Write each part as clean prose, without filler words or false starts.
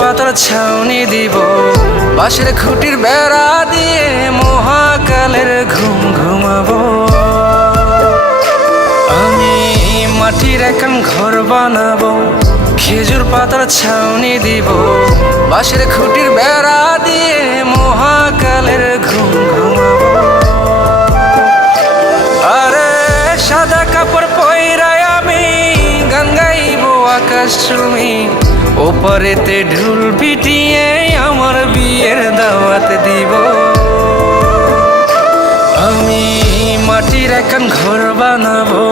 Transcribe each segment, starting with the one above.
পাতার ছাউনি দিব, বাঁশের খুঁটির বেড়া দিয়ে মহাকালের ঘুম ঘুমাবো। আমি মাটির একান ঘর বানাবো, খেজুর পাতার ছাউনি দিব, বাঁশের খুঁটির বেড়া দিয়ে মহাকালের ঘুম ঘুমাবো। আরে সাদা কাপড় পয়রায় আমি গান গাইবো আকাশ চুমি, ওপারেতে ঢুল পিটিয়ে আমার বিয়ের দাওয়াত দিব। আমি মাটির একান ঘর বানাবো,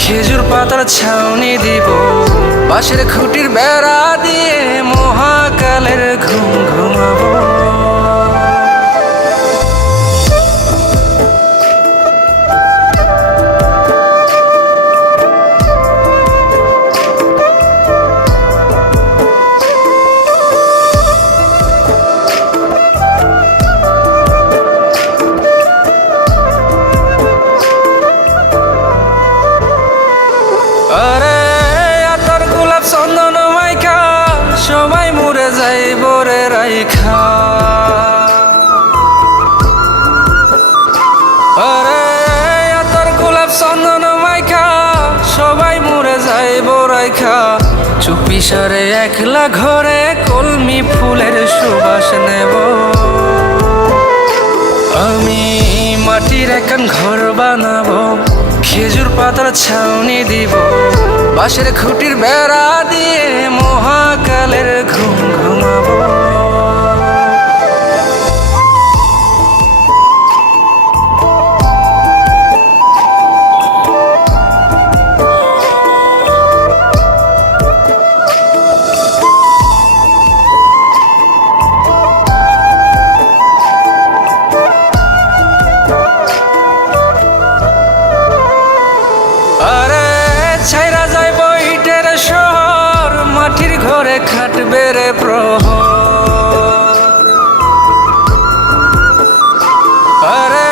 খেজুর পাতার ছাউনি দিব, বাঁশের খুঁটির বেড়া দিয়ে মহাকালের ঘুম ঘুমাবো। আরে আতর গোলাপ চন্দন মাইখা সবাই মরে যাইব রে রাইখা। আরে আতর গোলাপ চন্দন মাইখা সবাই মরে যাইব রাইখা, চুপি সারে একলা ঘরে কলমি ফুলের সুবাস নেব। আমি মাটির একান ঘর বানাবো, খেজুর পাতার ছাউনি দিব, বাঁশের খুঁটির বেড়া দিয়ে মহাকালের ঘুম ঘুমাবো। আরে ছাইরা যাইব ইটের শহর, মাটির ঘরে খাটবে রে প্রহর। আরে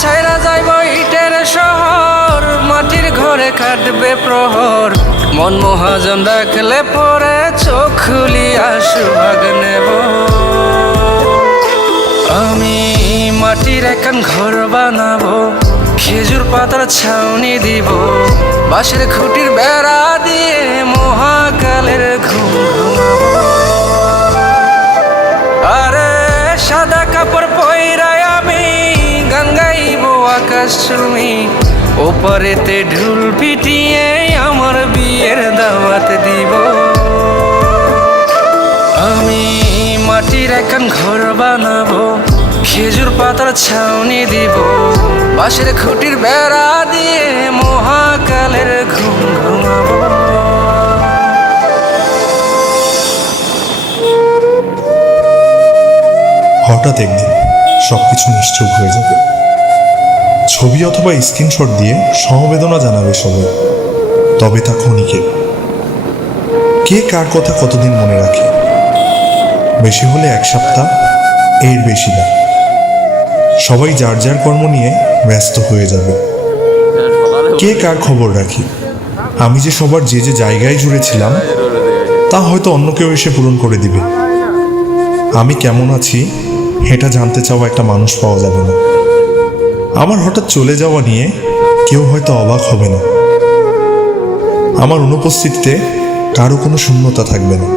ছাইরা যাইব ইটের শহর, মাটির ঘরে খাটবে প্রহর। মন মহাজন ডাকলে পরে চোখ খুলিয়া সুভাগ নেব। আমি মাটির একান ঘর বানাবো, খেজুর পাতার ছাউনি দিব, বাঁশের খুঁটির বেড়া দিয়ে মহাকালের ঘুম ঘুমাবো। আরে সাদা কাপড় পয়রায় আমি গান গাইবো আকাশ চুমি, ওপারেতে ঢুল পিটিয়ে আমার বিয়ের দাওয়াত দিব। আমি মাটির একান ঘর বানাবো, খেজুর পাতার ছাউনি দিব, বাঁশের খুঁটির বেড়া দিয়ে মহাকালের ঘুম ঘুমাবো। হঠাৎ একদিন সবকিছু নিশ্চুপ হয়ে যাবে। ছবি অথবা স্ক্রিনশট দিয়ে সমবেদনা জানাবে সবাই, তবে তা ক্ষণিকের। কে কার কথা কতদিন মনে রাখে, বেশি হলে এক সপ্তাহ, এর বেশি না। সবাই যার যার কর্ম নিয়ে ব্যস্ত হয়ে যাবে। কে কার খবর রাখি, আমি যে সবার যে যে জায়গায় জুড়েছিলাম তা হয়তো অন্য কেউ এসে পূরণ করে দিবে। আমি কেমন আছি এটা জানতে চাওয়া একটা মানুষ পাওয়া যাবে না। আমার হঠাৎ চলে যাওয়া নিয়ে কেউ হয়তো অবাক হবে না। আমার অনুপস্থিতিতে কারো কোনো শূন্যতা থাকবে না।